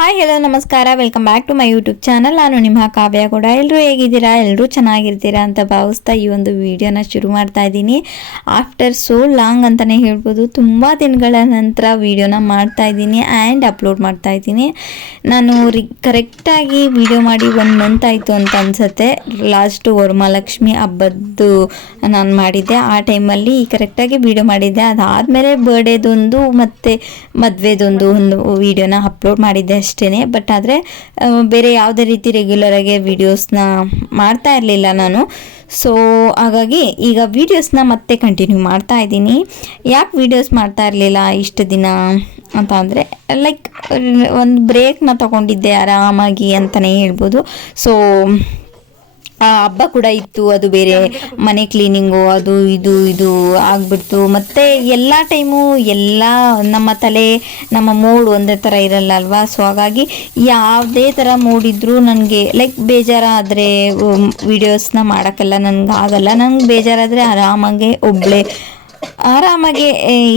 Hi hello ನಮಸ್ಕಾರ. Welcome back to my YouTube channel ನಾನು ನಿಮ್ಮ ಕಾವ್ಯ ಕೂಡ. ಎಲ್ಲರೂ ಹೇಗಿದ್ದೀರಾ? ಎಲ್ಲರೂ ಚೆನ್ನಾಗಿರ್ತೀರಾ ಅಂತ ಭಾವಿಸ್ತಾ ಈ ಒಂದು ವಿಡಿಯೋನ ಶುರು ಮಾಡ್ತಾ ಇದ್ದೀನಿ. ಆಫ್ಟರ್ ಸೋ ಲಾಂಗ್ ಅಂತಲೇ ಹೇಳ್ಬೋದು, ತುಂಬ ದಿನಗಳ ನಂತರ ವಿಡಿಯೋನ ಮಾಡ್ತಾ ಇದ್ದೀನಿ ಆ್ಯಂಡ್ ಅಪ್ಲೋಡ್ ಮಾಡ್ತಾ ಇದ್ದೀನಿ. ನಾನು ರಿ ಕರೆಕ್ಟಾಗಿ ವಿಡಿಯೋ ಮಾಡಿ ಒಂದು ಮಂತ್ ಆಯಿತು ಅಂತ ಅನ್ಸುತ್ತೆ. ಲಾಸ್ಟು ವರಮಹಾಲಕ್ಷ್ಮಿ ಹಬ್ಬದ್ದು ನಾನು ಮಾಡಿದ್ದೆ. ಆ ಟೈಮಲ್ಲಿ ಕರೆಕ್ಟಾಗಿ ವಿಡಿಯೋ ಮಾಡಿದ್ದೆ. ಅದಾದಮೇಲೆ ಬರ್ಡೇದೊಂದು ಮತ್ತು ಮದುವೆದೊಂದು ಒಂದು ವೀಡಿಯೋನ ಅಪ್ಲೋಡ್ ಮಾಡಿದ್ದೆ. ಅಷ್ಟೇ ಬಟ್ ಆದರೆ ಬೇರೆ ಯಾವುದೇ ರೀತಿ ರೆಗ್ಯುಲರಾಗಿ ವೀಡಿಯೋಸ್ನ ಮಾಡ್ತಾ ಇರಲಿಲ್ಲ ನಾನು. ಸೊ ಹಾಗಾಗಿ ಈಗ ವೀಡಿಯೋಸ್ನ ಮತ್ತೆ ಕಂಟಿನ್ಯೂ ಮಾಡ್ತಾ ಇದ್ದೀನಿ. ಯಾಕೆ ವೀಡಿಯೋಸ್ ಮಾಡ್ತಾ ಇರಲಿಲ್ಲ ಇಷ್ಟು ದಿನ ಅಂತ ಅಂದರೆ ಲೈಕ್ ಒಂದು ಬ್ರೇಕ್ನ ತಗೊಂಡಿದ್ದೆ ಆರಾಮಾಗಿ ಅಂತಲೇ ಹೇಳ್ಬೋದು. ಸೊ ಹಬ್ಬ ಕೂಡ ಇತ್ತು. ಅದು ಬೇರೆ ಮನೆ ಕ್ಲೀನಿಂಗು ಅದು ಇದು ಇದು ಆಗ್ಬಿಡ್ತು. ಮತ್ತೆ ಎಲ್ಲ ಟೈಮು ಎಲ್ಲ ನಮ್ಮ ತಲೆ, ನಮ್ಮ ಮೂಡ್ ಒಂದೇ ಥರ ಇರಲ್ಲ ಅಲ್ವಾ ಸೊ ಹಾಗಾಗಿ ಯಾವುದೇ ಥರ ಮೂಡ್ ಇದ್ರೂ ನನಗೆ ಲೈಕ್ ಬೇಜಾರಾದರೆ ವಿಡಿಯೋಸ್ನ ಮಾಡೋಕ್ಕೆಲ್ಲ ನನಗೆ ಆಗಲ್ಲ. ನನಗೆ ಬೇಜಾರಾದರೆ ಆರಾಮಾಗೆ ಒಬ್ಬಳೇ ಆರಾಮಾಗಿ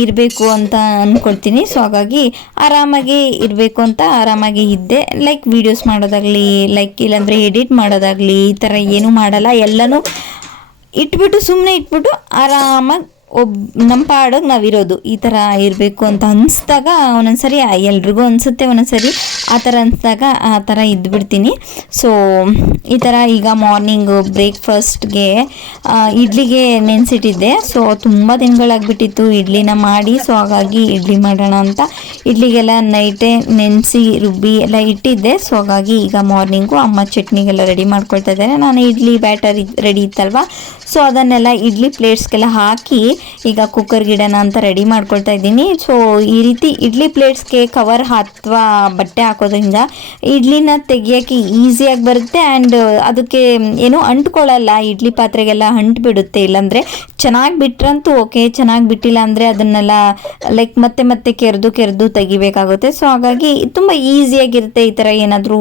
ಇರಬೇಕು ಅಂತ ಅಂದ್ಕೊಳ್ತೀನಿ ಸೊ ಹಾಗಾಗಿ ಆರಾಮಾಗಿ ಇರಬೇಕು ಅಂತ ಆರಾಮಾಗಿ ಇದ್ದೆ. ಲೈಕ್ ವೀಡಿಯೋಸ್ ಮಾಡೋದಾಗಲಿ ಲೈಕ್ ಇಲ್ಲಾಂದರೆ ಎಡಿಟ್ ಮಾಡೋದಾಗಲಿ, ಈ ಥರ ಏನೂ ಮಾಡಲ್ಲ. ಎಲ್ಲನೂ ಇಟ್ಬಿಟ್ಟು ಸುಮ್ಮನೆ ಇಟ್ಬಿಟ್ಟು ಆರಾಮಾಗಿ ಒಬ್, ನಮ್ಮ ಪಾಡೋದು ನಾವಿರೋದು ಈ ಥರ ಇರಬೇಕು ಅಂತ ಅನಿಸ್ದಾಗ ಒಂದೊಂದ್ಸರಿ ಎಲ್ರಿಗೂ ಅನಿಸುತ್ತೆ ಒಂದೊಂದ್ಸರಿ ಆ ಥರ ಅನಿಸ್ದಾಗ ಆ ಥರ ಇದ್ಬಿಡ್ತೀನಿ. ಸೊ ಈ ಥರ ಈಗ ಮಾರ್ನಿಂಗು ಬ್ರೇಕ್ಫಾಸ್ಟ್ಗೆ ಇಡ್ಲಿಗೆ ನೆನೆಸಿಟ್ಟಿದ್ದೆ. ಸೊ ತುಂಬ ದಿನಗಳಾಗ್ಬಿಟ್ಟಿತ್ತು. ಇಡ್ಲಿನ ಮಾಡಿ ಸೊ ಹಾಗಾಗಿ ಇಡ್ಲಿ ಮಾಡೋಣ ಅಂತ ಇಡ್ಲಿಗೆಲ್ಲ ನೈಟೇ ನೆನೆಸಿ, ರುಬ್ಬಿ ಎಲ್ಲ ಇಟ್ಟಿದ್ದೆ. ಸೊ ಹಾಗಾಗಿ ಈಗ ಮಾರ್ನಿಂಗು ಅಮ್ಮ ಚಟ್ನಿಗೆಲ್ಲ ರೆಡಿ ಮಾಡ್ಕೊಳ್ತಾ ಇದ್ದಾರೆ. ನಾನು ಇಡ್ಲಿ ಬ್ಯಾಟರ್ ರೆಡಿ ಇತ್ತಲ್ವ? ಸೊ ಅದನ್ನೆಲ್ಲ ಇಡ್ಲಿ ಪ್ಲೇಟ್ಸ್ಗೆಲ್ಲ ಹಾಕಿ ಈಗ ಕುಕ್ಕರ್ ಗಿಡನ ಅಂತ ರೆಡಿ ಮಾಡ್ಕೊಳ್ತಾ ಇದ್ದೀನಿ. ಸೊ ಈ ರೀತಿ ಇಡ್ಲಿ ಪ್ಲೇಟ್ಸ್ಗೆ ಕವರ್ ಅಥವಾ ಬಟ್ಟೆ ಹಾಕೋದ್ರಿಂದ ಇಡ್ಲಿನ ತೆಗಿಯೋಕ್ಕೆ ಈಸಿಯಾಗಿ ಬರುತ್ತೆ ಆ್ಯಂಡ್ ಅದಕ್ಕೆ ಏನು ಅಂಟ್ಕೊಳ್ಳಲ್ಲ. ಇಡ್ಲಿ ಪಾತ್ರೆಗೆಲ್ಲ ಅಂಟ್ಬಿಡುತ್ತೆ ಇಲ್ಲಾಂದರೆ ಚೆನ್ನಾಗಿ ಬಿಟ್ರಂತೂ ಓಕೆ ಚೆನ್ನಾಗಿ ಬಿಟ್ಟಿಲ್ಲ ಅಂದರೆ ಅದನ್ನೆಲ್ಲ ಲೈಕ್ ಮತ್ತೆ ಮತ್ತೆ ಕೆರೆದು ಕೆರೆದು ತೆಗಿಬೇಕಾಗುತ್ತೆ. ಸೊ ಹಾಗಾಗಿ ತುಂಬ ಈಸಿಯಾಗಿರುತ್ತೆ ಈ ಥರ ಏನಾದರೂ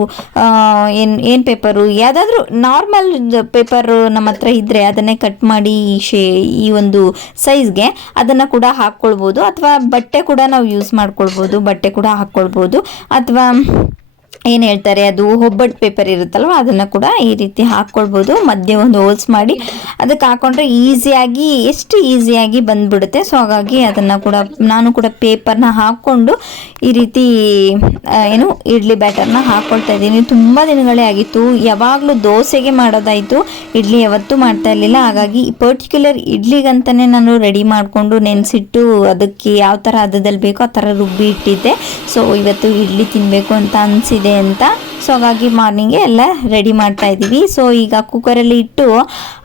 ಏನು ಏನು ಪೇಪರು ಯಾವುದಾದ್ರೂ ನಾರ್ಮಲ್ ಪೇಪರು ನಮ್ಮ ಹತ್ರ ಇದ್ದರೆ ಅದನ್ನೇ ಕಟ್ ಮಾಡಿ ಶೇ, ಈ ಒಂದು ಸೈಜ್ಗೆ ಅದನ್ನು ಕೂಡ ಹಾಕ್ಕೊಳ್ಬೋದು. ಅಥವಾ ಬಟ್ಟೆ ಕೂಡ ನಾವು ಯೂಸ್ ಮಾಡ್ಕೊಳ್ಬೋದು. ಬಟ್ಟೆ ಕೂಡ ಹಾಕ್ಕೊಳ್ಬೋದು. ಅಥವಾ ಏನು ಹೇಳ್ತಾರೆ, ಅದು ಒಬ್ಬಟ್ಟು ಪೇಪರ್ ಇರುತ್ತಲ್ವ, ಅದನ್ನು ಕೂಡ ಈ ರೀತಿ ಹಾಕ್ಕೊಳ್ಬೋದು ಮಧ್ಯೆ ಒಂದು ಹೋಲ್ಸ್ ಮಾಡಿ ಅದಕ್ಕೆ ಹಾಕೊಂಡ್ರೆ ಈಸಿಯಾಗಿ ಎಷ್ಟು ಈಸಿಯಾಗಿ ಬಂದ್ಬಿಡುತ್ತೆ. ಸೊ ಹಾಗಾಗಿ ಅದನ್ನು ಕೂಡ, ನಾನು ಕೂಡ ಪೇಪರ್ನ ಹಾಕ್ಕೊಂಡು ಈ ರೀತಿ ಏನು ಇಡ್ಲಿ ಬ್ಯಾಟರ್ನ ಹಾಕ್ಕೊಳ್ತಾ ಇದ್ದೀನಿ. ತುಂಬ ದಿನಗಳೇ ಆಗಿತ್ತು. ಯಾವಾಗಲೂ ದೋಸೆಗೆ ಮಾಡೋದಾಯಿತು. ಇಡ್ಲಿ ಯಾವತ್ತೂ ಮಾಡ್ತಾ ಇರಲಿಲ್ಲ. ಹಾಗಾಗಿ ಪರ್ಟಿಕ್ಯುಲರ್ ಇಡ್ಲಿಗಂತಲೇ ನಾನು ರೆಡಿ ಮಾಡಿಕೊಂಡು ನೆನೆಸಿಟ್ಟು ಅದಕ್ಕೆ ಯಾವ ಥರ ಹದದಲ್ಲಿ ಬೇಕೋ ಆ ಥರ ರುಬ್ಬಿ ಇಟ್ಟಿದ್ದೆ. ಸೊ ಇವತ್ತು ಇಡ್ಲಿ ತಿನ್ನಬೇಕು ಅಂತ ಅನಿಸಿದೆ. ಅಂತ ಸೊ ಹಾಗಾಗಿ ಮಾರ್ನಿಂಗೆ ಎಲ್ಲ ರೆಡಿ ಮಾಡ್ತಾ ಇದ್ದೀವಿ. ಸೊ ಈಗ ಕುಕ್ಕರಲ್ಲಿ ಇಟ್ಟು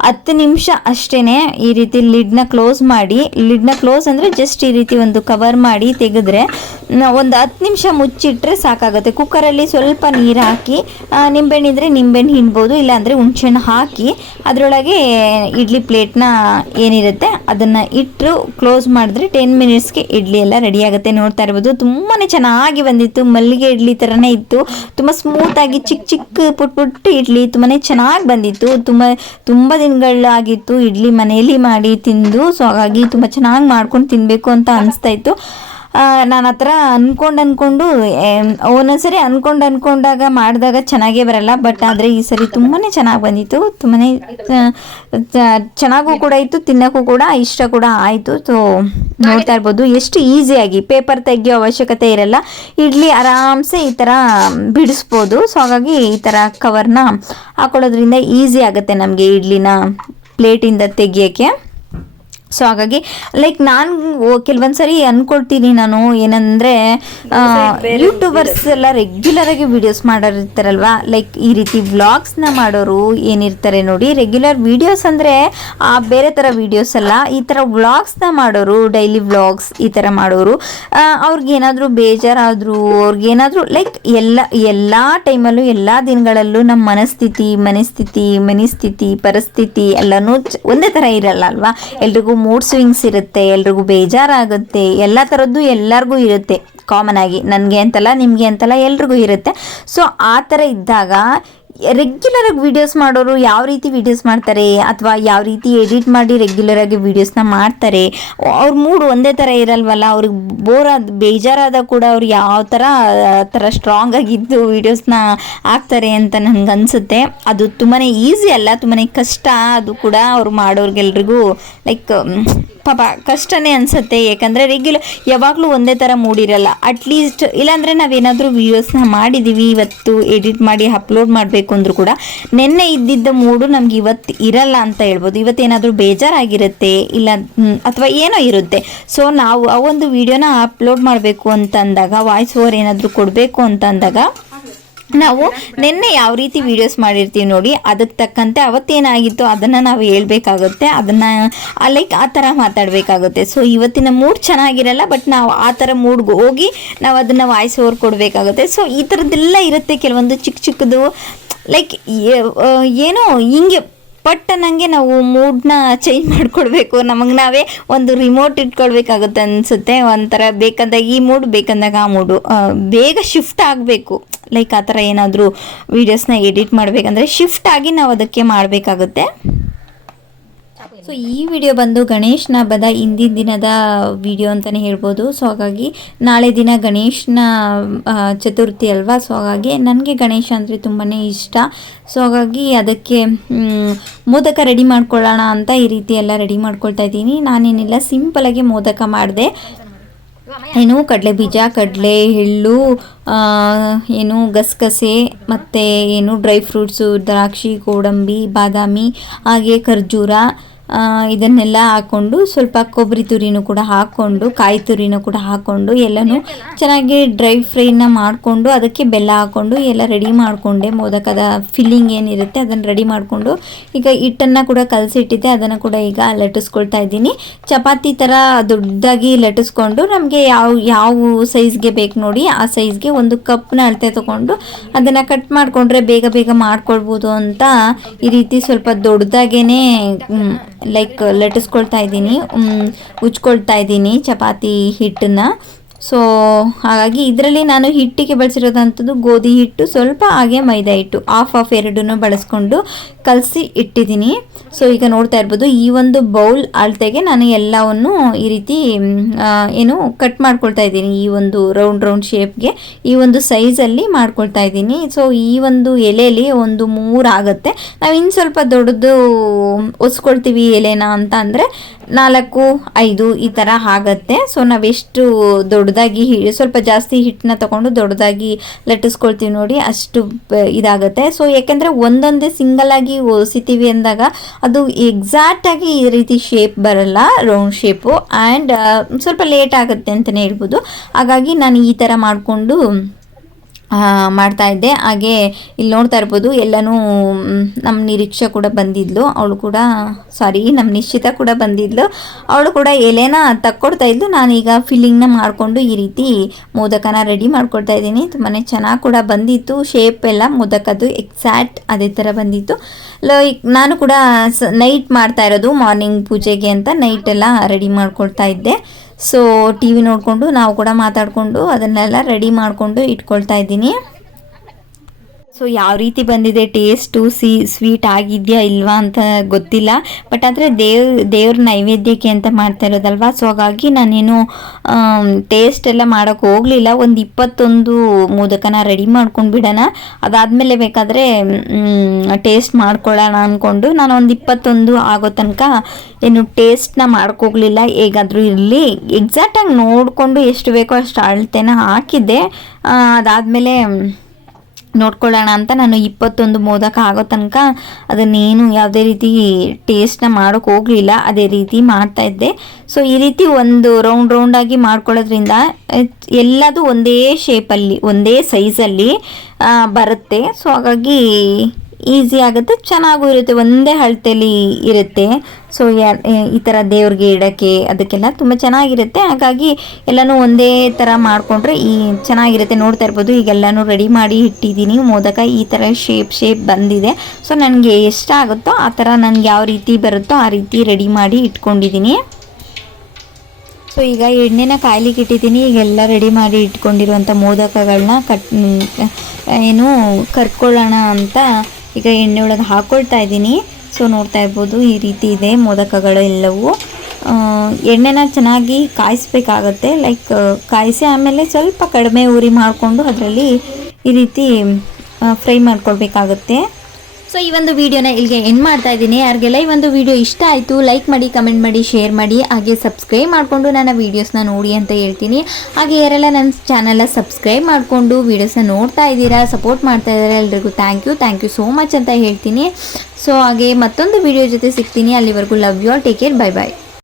ಹತ್ತು ನಿಮಿಷ ಅಷ್ಟೇ ಈ ರೀತಿ ಲಿಡ್ನ ಕ್ಲೋಸ್ ಮಾಡಿ ಲಿಡ್ನ ಕ್ಲೋಸ್ ಅಂದರೆ ಜಸ್ಟ್ ಈ ರೀತಿ ಒಂದು ಕವರ್ ಮಾಡಿ ತೆಗೆದ್ರೆ ಒಂದು ಹತ್ತು ನಿಮಿಷ ಮುಚ್ಚಿಟ್ರೆ ಸಾಕಾಗುತ್ತೆ. ಕುಕ್ಕರಲ್ಲಿ ಸ್ವಲ್ಪ ನೀರು ಹಾಕಿ ನಿಂಬೆಹಣ್ಣಿದ್ರೆ ನಿಂಬೆಹಣ್ಣು ಹಿಂಡ್ಬೋದು, ಇಲ್ಲಾಂದರೆ ಹುಣ್ಸೆಹಣ್ಣು ಹಾಕಿ, ಅದರೊಳಗೆ ಇಡ್ಲಿ ಪ್ಲೇಟ್ನ ಏನಿರುತ್ತೆ ಅದನ್ನು ಇಟ್ಟರು ಕ್ಲೋಸ್ ಮಾಡಿದ್ರೆ ಟೆನ್ ಮಿನಿಟ್ಸ್ಗೆ ಇಡ್ಲಿ ಎಲ್ಲ ರೆಡಿ ಆಗುತ್ತೆ ನೋಡ್ತಾ ಇರ್ಬೋದು. ತುಂಬಾ ಚೆನ್ನಾಗಿ ಬಂದಿತ್ತು. ಮಲ್ಲಿಗೆ ಇಡ್ಲಿ ಥರನೇ ಇತ್ತು. ತುಂಬ ಸ್ಮೂತಾಗಿ ಚಿಕ್ಕ ಚಿಕ್ಕ ಪುಟ್ ಪುಟ್ಟ ಇಡ್ಲಿ ತುಂಬಾ ಚೆನ್ನಾಗಿ ಬಂದಿತ್ತು. ತುಂಬ ತುಂಬ ದಿನಗಳಾಗಿತ್ತು ಇಡ್ಲಿ ಮನೆಯಲ್ಲಿ ಮಾಡಿ ತಿಂದು. ಸೊ ಹಾಗಾಗಿ ತುಂಬ ಚೆನ್ನಾಗಿ ಮಾಡ್ಕೊಂಡು ತಿನ್ನಬೇಕು ಅಂತ ಅನಿಸ್ತಾ ಇತ್ತು. ನಾನು ಆ ಥರ ಅಂದ್ಕೊಂಡು ಅಂದ್ಕೊಂಡು ಒಂದೊಂದ್ಸರಿ ಅಂದ್ಕೊಂಡು ಅಂದ್ಕೊಂಡಾಗ ಮಾಡಿದಾಗ ಚೆನ್ನಾಗೇ ಬರಲ್ಲ. ಬಟ್ ಆದರೆ ಈ ಸರಿ ತುಂಬಾ ಚೆನ್ನಾಗಿ ಬಂದಿತ್ತು. ತುಂಬಾ ಚೆನ್ನಾಗೂ ಕೂಡ ಇತ್ತು, ತಿನ್ನೋಕ್ಕೂ ಕೂಡ ಇಷ್ಟ ಕೂಡ ಆಯಿತು. ಸೊ ನೋಡ್ತಾ ಇರ್ಬೋದು. ಎಷ್ಟು ಈಸಿಯಾಗಿ ಪೇಪರ್ ತೆಗಿಯೋ ಅವಶ್ಯಕತೆ ಇರಲ್ಲ. ಇಡ್ಲಿ ಆರಾಮ್ಸೆ ಈ ಥರ ಬಿಡಿಸ್ಬೋದು. ಸೊ ಹಾಗಾಗಿ ಈ ಥರ ಕವರ್ನ ಹಾಕೊಳ್ಳೋದ್ರಿಂದ ಈಸಿ ಆಗುತ್ತೆ ನಮಗೆ ಇಡ್ಲಿನ ಪ್ಲೇಟಿಂದ ತೆಗಿಯೋಕ್ಕೆ. ಸೊ ಹಾಗಾಗಿ ಲೈಕ್ ನಾನು ಕೆಲವೊಂದು ಸರಿ ಅಂದ್ಕೊಳ್ತೀನಿ ನಾನು ಏನಂದ್ರೆ ಯೂಟ್ಯೂಬರ್ಸ್ ಎಲ್ಲ ರೆಗ್ಯುಲರಾಗಿ ವಿಡಿಯೋಸ್ ಮಾಡೋರಿರ್ತಾರಲ್ವಾ? ಲೈಕ್ ಈ ರೀತಿ ವ್ಲಾಗ್ಸ್ನ ಮಾಡೋರು ಏನಿರ್ತಾರೆ ನೋಡಿ ರೆಗ್ಯುಲರ್ ವಿಡಿಯೋಸ್ ಅಂದರೆ ಬೇರೆ ಥರ ವಿಡಿಯೋಸ್ ಅಲ್ಲ ಈ ಥರ ವ್ಲಾಗ್ಸ್ನ ಮಾಡೋರು ಡೈಲಿ ವ್ಲಾಗ್ಸ್ ಈ ಥರ ಮಾಡೋರು ಆ, ಅವ್ರಿಗೇನಾದರೂ ಬೇಜಾರಾದರೂ ಅವ್ರಿಗೇನಾದರೂ ಲೈಕ್ ಎಲ್ಲ ಎಲ್ಲ ಟೈಮಲ್ಲೂ ಎಲ್ಲ ದಿನಗಳಲ್ಲೂ ನಮ್ಮ ಮನಸ್ಥಿತಿ ಮನಸ್ಥಿತಿ ಮನಸ್ಥಿತಿ ಪರಿಸ್ಥಿತಿ ಎಲ್ಲನೂ ಒಂದೇ ಥರ ಇರಲ್ಲ ಅಲ್ವಾ? ಎಲ್ರಿಗೂ ಮೂಡ್ ಸ್ವಿಂಗ್ಸ್ ಇರುತ್ತೆ, ಎಲ್ರಿಗೂ ಬೇಜಾರಾಗುತ್ತೆ, ಎಲ್ಲ ಥರದ್ದು ಎಲ್ಲರಿಗೂ ಇರುತ್ತೆ. ಕಾಮನ್ ಆಗಿ, ನನಗೆ ಅಂತಲ್ಲ, ನಿಮಗೆ ಅಂತಲ್ಲ ಎಲ್ರಿಗೂ ಇರುತ್ತೆ. ಸೊ ಆ ಥರ ಇದ್ದಾಗ ರೆಗ್ಯುಲರಾಗಿ ವೀಡಿಯೋಸ್ ಮಾಡೋರು ಯಾವ ರೀತಿ ವೀಡಿಯೋಸ್ ಮಾಡ್ತಾರೆ? ಅಥವಾ ಯಾವ ರೀತಿ ಎಡಿಟ್ ಮಾಡಿ ರೆಗ್ಯುಲರಾಗಿ ವೀಡಿಯೋಸ್ನ ಮಾಡ್ತಾರೆ? ಅವ್ರ ಮೂಡ್ ಒಂದೇ ಥರ ಇರಲ್ವಲ್ಲ? ಅವ್ರಿಗೆ ಬೋರ್ ಆದ, ಬೇಜಾರಾದ ಕೂಡ ಅವ್ರು ಯಾವ ಥರ ಥರ ಸ್ಟ್ರಾಂಗ್ ಆಗಿದ್ದು ವೀಡಿಯೋಸ್ನ ಹಾಕ್ತಾರೆ ಅಂತ ನನಗೆ ಅನಿಸುತ್ತೆ. ಅದು ತುಂಬಾ ಈಸಿ ಅಲ್ಲ ತುಂಬಾ ಕಷ್ಟ. ಅದು ಕೂಡ ಅವ್ರು ಮಾಡೋರ್ಗೆಲ್ರಿಗೂ ಲೈಕ್ ಪಾಪ ಕಷ್ಟನೇ ಅನಿಸುತ್ತೆ. ಯಾಕಂದರೆ ರೆಗ್ಯುಲರ್ ಯಾವಾಗಲೂ ಒಂದೇ ಥರ ಮೂಡಿರಲ್ಲ ಅಟ್ಲೀಸ್ಟ್ ಇಲ್ಲಾಂದರೆ ನಾವೇನಾದರೂ ವೀಡಿಯೋಸ್ನ ಮಾಡಿದ್ದೀವಿ ಇವತ್ತು ಎಡಿಟ್ ಮಾಡಿ ಅಪ್ಲೋಡ್ ಮಾಡಬೇಕು ಅಂದರೂ ಕೂಡ ನಿನ್ನೆ ಇದ್ದಿದ್ದ ಮೂಡು ನಮ್ಗೆ ಇವತ್ತು ಇರಲ್ಲ ಅಂತ ಹೇಳ್ಬೋದು. ಇವತ್ತೇನಾದರೂ ಬೇಜಾರಾಗಿರುತ್ತೆ, ಇಲ್ಲ ಅಥವಾ ಏನೋ ಇರುತ್ತೆ. ಸೊ ನಾವು ಆ ಒಂದು ವಿಡಿಯೋನ ಅಪ್ಲೋಡ್ ಮಾಡಬೇಕು ಅಂತ ಅಂದಾಗ ವಾಯ್ಸ್ ಓವರ್ ಏನಾದರೂ ಕೊಡಬೇಕು ಅಂತ ಅಂದಾಗ ನಾವು ನಿನ್ನೆ ಯಾವ ರೀತಿ ವಿಡಿಯೋಸ್ ಮಾಡಿರ್ತೀವಿ ನೋಡಿ, ಅದಕ್ಕೆ ತಕ್ಕಂತೆ ಅವತ್ತೇನಾಗಿತ್ತು ಅದನ್ನು ನಾವು ಹೇಳ್ಬೇಕಾಗುತ್ತೆ. ಅದನ್ನು ಲೈಕ್ ಆ ಥರ ಮಾತಾಡಬೇಕಾಗುತ್ತೆ. ಸೊ ಇವತ್ತಿನ ಮೂಡ್ ಚೆನ್ನಾಗಿರಲ್ಲ ಬಟ್ ನಾವು ಆ ಥರ ಮೂಡ್ಗೆ ಹೋಗಿ ನಾವು ಅದನ್ನು ವಾಯ್ಸ್ ಓವರ್ ಕೊಡಬೇಕಾಗುತ್ತೆ. ಸೊ ಈ ಥರದ್ದೆಲ್ಲ ಇರುತ್ತೆ. ಕೆಲವೊಂದು ಚಿಕ್ಕ ಚಿಕ್ಕದು ಲೈಕ್ ಏನೋ ಹಿಂಗೆ ಪಟ್ ಅನ್ನಂಗೆ ನಾವು ಮೂಡ್ನ ಚೇಂಜ್ ಮಾಡಿಕೊಡ್ಬೇಕು. ನಮಗೆ ನಾವೇ ಒಂದು ರಿಮೋಟ್ ಇಟ್ಕೊಳ್ಬೇಕಾಗುತ್ತೆ ಅನಿಸುತ್ತೆ. ಒಂಥರ ಬೇಕಂದಾಗ ಈ ಮೂಡ್ ಬೇಕಂದಾಗ ಆ ಮೂಡು ಬೇಗ ಶಿಫ್ಟ್ ಆಗಬೇಕು. ಲೈಕ್ ಆ ಥರ ಏನಾದರೂ ವೀಡಿಯೋಸ್ನ ಎಡಿಟ್ ಮಾಡಬೇಕಂದ್ರೆ ಶಿಫ್ಟ್ ಆಗಿ ನಾವು ಅದಕ್ಕೆ ಮಾಡಬೇಕಾಗುತ್ತೆ. ಸೊ ಈ ವಿಡಿಯೋ ಬಂದು ಗಣೇಶನ ಹಬ್ಬದ ಹಿಂದಿನ ದಿನದ ವಿಡಿಯೋ ಅಂತಲೇ ಹೇಳ್ಬೋದು. ಸೊ ಹಾಗಾಗಿ ನಾಳೆ ದಿನ ಗಣೇಶನ ಚತುರ್ಥಿ ಅಲ್ವಾ? ಸೊ ಹಾಗಾಗಿ ನನಗೆ ಗಣೇಶ ಅಂದರೆ ತುಂಬಾ ಇಷ್ಟ. ಸೊ ಹಾಗಾಗಿ ಅದಕ್ಕೆ ಮೋದಕ ರೆಡಿ ಮಾಡ್ಕೊಳ್ಳೋಣ ಅಂತ ಈ ರೀತಿ ಎಲ್ಲ ರೆಡಿ ಮಾಡ್ಕೊಳ್ತಾ ಇದ್ದೀನಿ. ನಾನೇನಿಲ್ಲ ಸಿಂಪಲಾಗಿ ಮೋದಕ ಮಾಡಿದೆ. ಏನು, ಕಡಲೆ ಬೀಜ, ಕಡಲೆ, ಎಳ್ಳು ಏನು ಗಸಗಸೆ, ಮತ್ತು ಏನು ಡ್ರೈ ಫ್ರೂಟ್ಸು ದ್ರಾಕ್ಷಿ, ಗೋಡಂಬಿ, ಬಾದಾಮಿ, ಹಾಗೆ ಖರ್ಜೂರ. ಇದನ್ನೆಲ್ಲ ಹಾಕ್ಕೊಂಡು ಸ್ವಲ್ಪ ಕೊಬ್ಬರಿ ತುರಿನೂ ಕೂಡ ಹಾಕ್ಕೊಂಡು ಕಾಯಿ ತುರಿನೂ ಕೂಡ ಹಾಕ್ಕೊಂಡು ಎಲ್ಲನೂ ಚೆನ್ನಾಗಿ ಡ್ರೈ ಫ್ರೈನ ಮಾಡಿಕೊಂಡು ಅದಕ್ಕೆ ಬೆಲ್ಲ ಹಾಕ್ಕೊಂಡು ಎಲ್ಲ ರೆಡಿ ಮಾಡಿಕೊಂಡೆ. ಮೋದಕದ ಫಿಲ್ಲಿಂಗ್ ಏನಿರುತ್ತೆ ಅದನ್ನು ರೆಡಿ ಮಾಡಿಕೊಂಡು ಈಗ ಹಿಟ್ಟನ್ನು ಕೂಡ ಕಲಸಿಟ್ಟಿದ್ದೆ, ಅದನ್ನು ಕೂಡ ಈಗ ಲಟ್ಟಿಸ್ಕೊಳ್ತಾ ಇದ್ದೀನಿ. ಚಪಾತಿ ಥರ ದೊಡ್ಡದಾಗಿ ಲಟ್ಟಿಸ್ಕೊಂಡು ನಮಗೆ ಯಾವ ಯಾವ ಸೈಜ್ಗೆ ಬೇಕು ನೋಡಿ ಆ ಸೈಜ್ಗೆ ಒಂದು ಕಪ್ನ ಅಳತೆ ತೊಗೊಂಡು ಅದನ್ನು ಕಟ್ ಮಾಡಿಕೊಂಡ್ರೆ ಬೇಗ ಬೇಗ ಮಾಡ್ಕೊಳ್ಬೋದು ಅಂತ ಈ ರೀತಿ ಸ್ವಲ್ಪ ದೊಡ್ಡದಾಗೇ ಲೈಕ್ ಲಟ್ಟಿಸ್ಕೊಳ್ತಾ ಇದ್ದೀನಿ ಉಜ್ಕೊಳ್ತಾ ಇದ್ದೀನಿ ಚಪಾತಿ ಹಿಟ್ಟನ್ನ ಸೊ ಹಾಗಾಗಿ ಇದರಲ್ಲಿ ನಾನು ಹಿಟ್ಟಿಗೆ ಬಳಸಿರೋದಂಥದ್ದು ಗೋಧಿ ಹಿಟ್ಟು, ಸ್ವಲ್ಪ ಹಾಗೆ ಮೈದಾ ಹಿಟ್ಟು ಆಫ್ ಆಫ್ ಎರಡನ್ನೂ ಬಳಸ್ಕೊಂಡು ಕಲಸಿ ಇಟ್ಟಿದ್ದೀನಿ. ಸೊ ಈಗ ನೋಡ್ತಾ ಇರ್ಬೋದು ಈ ಒಂದು ಬೌಲ್ ಅಳತೆಗೆ ನಾನು ಎಲ್ಲವನ್ನು ಈ ರೀತಿ ಏನು ಕಟ್ ಮಾಡ್ಕೊಳ್ತಾ ಇದ್ದೀನಿ ಈ ಒಂದು ರೌಂಡ್ ರೌಂಡ್ ಶೇಪ್ಗೆ ಈ ಒಂದು ಸೈಜಲ್ಲಿ ಮಾಡ್ಕೊಳ್ತಾ ಇದ್ದೀನಿ. ಸೊ ಈ ಒಂದು ಎಲೆಯಲ್ಲಿ ಒಂದು ಮೂರು ಆಗುತ್ತೆ. ನಾವು ಇನ್ನು ಸ್ವಲ್ಪ ದೊಡ್ಡದು ಒಸ್ಕೊಳ್ತೀವಿ ಎಲೆನ ಅಂತ ಅಂದರೆ ನಾಲ್ಕು, ಐದು ಈ ಥರ ಆಗತ್ತೆ. ಸೊ ನಾವೆಷ್ಟು ದೊಡ್ಡದಾಗಿ ಸ್ವಲ್ಪ ಜಾಸ್ತಿ ಹಿಟ್ಟನ್ನ ತಗೊಂಡು ದೊಡ್ಡದಾಗಿ ಲಟ್ಟಿಸ್ಕೊಳ್ತೀವಿ ನೋಡಿ, ಅಷ್ಟು ಇದಾಗುತ್ತೆ. ಸೊ ಯಾಕೆಂದರೆ ಒಂದೊಂದೇ ಸಿಂಗಲ್ ಆಗಿ ಓಸಿತೀವಿ ಅಂದಾಗ ಅದು ಎಕ್ಸಾಕ್ಟಾಗಿ ಈ ರೀತಿ ಶೇಪ್ ಬರಲ್ಲ, ರೌಂಡ್ ಶೇಪು. ಆ್ಯಂಡ್ ಸ್ವಲ್ಪ ಲೇಟ್ ಆಗುತ್ತೆ ಅಂತಲೇ ಹೇಳ್ಬೋದು. ಹಾಗಾಗಿ ನಾನು ಈ ಥರ ಮಾಡಿಕೊಂಡು ಮಾಡ್ತಾ ಇದ್ದೆ. ಹಾಗೆ ಇಲ್ಲಿ ನೋಡ್ತಾ ಇರ್ಬೋದು, ಎಲ್ಲನೂ ನಮ್ಮ ನಿರೀಕ್ಷೆ ಕೂಡ ಬಂದಿದ್ಲು. ಅವಳು ಕೂಡ ಸಾರಿ ನಮ್ಮ ನಿಶ್ಚಿತ ಕೂಡ ಬಂದಿದ್ಲು. ಅವಳು ಕೂಡ ಎಲೆನ ತಕ್ಕೊಡ್ತಾ ಇದ್ಲು. ನಾನೀಗ ಫಿಲ್ಲಿಂಗ್ನ ಮಾಡಿಕೊಂಡು ಈ ರೀತಿ ಮೋದಕನ ರೆಡಿ ಮಾಡ್ಕೊಳ್ತಾ ಇದ್ದೀನಿ. ತುಂಬಾ ಚೆನ್ನಾಗಿ ಕೂಡ ಬಂದಿತ್ತು. ಶೇಪ್ ಎಲ್ಲ ಮೋದಕದ್ದು ಎಕ್ಸಾಕ್ಟ್ ಅದೇ ಥರ ಬಂದಿತ್ತು. ಲೈಕ್ ನಾನು ಕೂಡ ನೈಟ್ ಮಾಡ್ತಾ ಇರೋದು ಮಾರ್ನಿಂಗ್ ಪೂಜೆಗೆ ಅಂತ ನೈಟ್ ಎಲ್ಲ ರೆಡಿ ಮಾಡ್ಕೊಳ್ತಾ ಇದ್ದೆ. ಸೊ ಟಿ ವಿ ನೋಡಿಕೊಂಡು ನಾವು ಕೂಡ ಮಾತಾಡಿಕೊಂಡು ಅದನ್ನೆಲ್ಲ ರೆಡಿ ಮಾಡಿಕೊಂಡು ಇಟ್ಕೊಳ್ತಾ ಇದ್ದೀನಿ. ಸೊ ಯಾವ ರೀತಿ ಬಂದಿದೆ? ಟೇಸ್ಟು ಸಿ ಸ್ವೀಟ್ ಆಗಿದೆಯಾ ಇಲ್ವಾ ಅಂತ ಗೊತ್ತಿಲ್ಲ. ಬಟ್ ಆದರೆ ದೇವ್, ದೇವ್ರ ನೈವೇದ್ಯಕ್ಕೆ ಅಂತ ಮಾಡ್ತಾ ಇರೋದಲ್ವಾ? ಸೊ ಹಾಗಾಗಿ ನಾನೇನು ಟೇಸ್ಟ್ ಎಲ್ಲ ಮಾಡೋಕ್ಕೆ ಹೋಗಲಿಲ್ಲ. ಒಂದು ಇಪ್ಪತ್ತೊಂದು ಮೋದಕನ ರೆಡಿ ಮಾಡ್ಕೊಂಡು ಬಿಡೋಣ. ಅದಾದಮೇಲೆ ಬೇಕಾದರೆ ಟೇಸ್ಟ್ ಮಾಡ್ಕೊಳ್ಳೋಣ ಅಂದ್ಕೊಂಡು ನಾನು ಒಂದು ಇಪ್ಪತ್ತೊಂದು ಆಗೋ ತನಕ ಏನು ಟೇಸ್ಟ್ನ ಮಾಡ್ಕೋಗ್ಲಿಲ್ಲ ಹೇಗಾದರೂ ಇರಲಿ. ಎಕ್ಸಾಕ್ಟಾಗಿ ನೋಡಿಕೊಂಡು ಎಷ್ಟು ಬೇಕೋ ಅಷ್ಟು ಅಳತೆನ ಹಾಕಿದ್ದೆ. ಅದಾದಮೇಲೆ ನೋಡ್ಕೊಳ್ಳೋಣ ಅಂತ ನಾನು ಇಪ್ಪತ್ತೊಂದು ಮೋದಕ ಆಗೋ ತನಕ ಅದನ್ನೇನು ಯಾವುದೇ ರೀತಿ ಟೇಸ್ಟ್ನ ಮಾಡೋಕೆ ಹೋಗಲಿಲ್ಲ. ಅದೇ ರೀತಿ ಮಾಡ್ತಾ ಇದ್ದೆ. ಸೊ ಈ ರೀತಿ ಒಂದು ರೌಂಡ್ ರೌಂಡಾಗಿ ಮಾಡ್ಕೊಳ್ಳೋದ್ರಿಂದ ಎಲ್ಲದು ಒಂದೇ ಶೇಪಲ್ಲಿ ಒಂದೇ ಸೈಜಲ್ಲಿ ಬರುತ್ತೆ. ಸೊ ಹಾಗಾಗಿ ಈಸಿ ಆಗುತ್ತೆ, ಚೆನ್ನಾಗೂ ಇರುತ್ತೆ, ಒಂದೇ ಅಳತೆಯಲ್ಲಿ ಇರುತ್ತೆ. ಸೊ ಈ ಥರ ದೇವ್ರಿಗೆ ಇಡೋಕ್ಕೆ ಅದಕ್ಕೆಲ್ಲ ತುಂಬ ಚೆನ್ನಾಗಿರುತ್ತೆ. ಹಾಗಾಗಿ ಎಲ್ಲನೂ ಒಂದೇ ಥರ ಮಾಡಿಕೊಂಡ್ರೆ ಈ ಚೆನ್ನಾಗಿರುತ್ತೆ, ನೋಡ್ತಾ ಇರ್ಬೋದು. ಈಗೆಲ್ಲನೂ ರೆಡಿ ಮಾಡಿ ಇಟ್ಟಿದ್ದೀನಿ. ಮೋದಕ ಈ ಥರ ಶೇಪ್ ಶೇಪ್ ಬಂದಿದೆ. ಸೊ ನನಗೆ ಎಷ್ಟಾಗುತ್ತೋ ಆ ಥರ ನನಗೆ ಯಾವ ರೀತಿ ಬರುತ್ತೋ ಆ ರೀತಿ ರೆಡಿ ಮಾಡಿ ಇಟ್ಕೊಂಡಿದ್ದೀನಿ. ಸೊ ಈಗ ಎಣ್ಣೆನ ಕಾಯ್ಲಿಕ್ಕೆ ಇಟ್ಟಿದ್ದೀನಿ. ಈಗೆಲ್ಲ ರೆಡಿ ಮಾಡಿ ಇಟ್ಕೊಂಡಿರುವಂಥ ಮೋದಕಗಳನ್ನ ಕಟ್ ಏನು ಕರ್ಕೊಳ್ಳೋಣ ಅಂತ ಈಗ ಎಣ್ಣೆ ಒಳಗೆ ಹಾಕ್ಕೊಳ್ತಾ ಇದ್ದೀನಿ. ಸೊ ನೋಡ್ತಾ ಇರ್ಬೋದು ಈ ರೀತಿ ಇದೆ ಮೋದಕಗಳು ಎಲ್ಲವೂ. ಎಣ್ಣೆನ ಚೆನ್ನಾಗಿ ಕಾಯಿಸ್ಬೇಕಾಗತ್ತೆ. ಲೈಕ್ ಕಾಯಿಸಿ ಆಮೇಲೆ ಸ್ವಲ್ಪ ಕಡಿಮೆ ಉರಿ ಮಾಡಿಕೊಂಡು ಅದರಲ್ಲಿ ಈ ರೀತಿ ಫ್ರೈ ಮಾಡ್ಕೊಳ್ಬೇಕಾಗತ್ತೆ. ಸೊ ಈ ಒಂದು ವಿಡಿಯೋನ ಇಲ್ಲಿಗೆ ಎಂಡ್ ಮಾಡ್ತಾ ಇದ್ದೀನಿ. ಯಾರಿಗೆಲ್ಲ ಈ ಒಂದು ವಿಡಿಯೋ ಇಷ್ಟ ಆಯಿತು ಲೈಕ್ ಮಾಡಿ ಕಮೆಂಟ್ ಮಾಡಿ ಶೇರ್ ಮಾಡಿ, ಹಾಗೆ ಸಬ್ಸ್ಕ್ರೈಬ್ ಮಾಡಿಕೊಂಡು ನನ್ನ ವೀಡಿಯೋಸ್ನ ನೋಡಿ ಅಂತ ಹೇಳ್ತೀನಿ. ಹಾಗೆ ಯಾರೆಲ್ಲ ನನ್ನ ಚಾನಲ್ನ ಸಬ್ಸ್ಕ್ರೈಬ್ ಮಾಡಿಕೊಂಡು ವೀಡಿಯೋಸ್ನ ನೋಡ್ತಾ ಇದ್ದೀರಾ ಸಪೋರ್ಟ್ ಮಾಡ್ತಾ ಇದ್ದಾರೆ, ಎಲ್ರಿಗೂ thank you thank you so much ಅಂತ ಹೇಳ್ತೀನಿ. ಸೊ ಹಾಗೆ ಮತ್ತೊಂದು ವಿಡಿಯೋ ಜೊತೆ ಸಿಗ್ತೀನಿ. ಅಲ್ಲಿವರೆಗೂ love you all take care bye bye